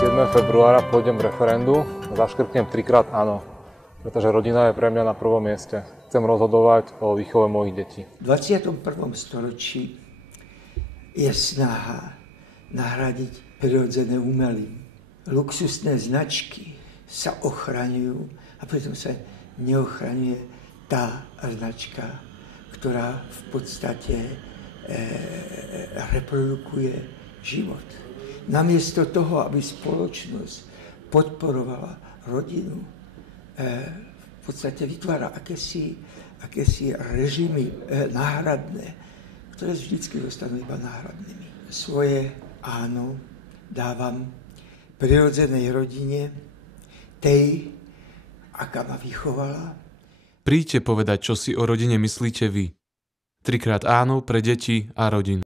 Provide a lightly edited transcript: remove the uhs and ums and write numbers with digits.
7. februára pôjdem k referendu, zaškrtnem 3-krát áno, pretože rodina je pre mňa na prvom mieste. Chcem rozhodovať o výchove mojich detí. V 21. storočí je snaha nahradiť prirodzené umelým. Luxusné značky sa ochraňujú a pritom sa neochraňuje tá značka, ktorá v podstate reprodukuje život. Namiesto toho, aby spoločnosť podporovala rodinu, v podstate vytvára akési režimy náhradné, ktoré vždycky zostanú iba náhradnými. Svoje áno dávam prirodzenej rodine, tej, aká ma vychovala. Príďte povedať, čo si o rodine myslíte vy. 3-krát áno pre deti a rodinu.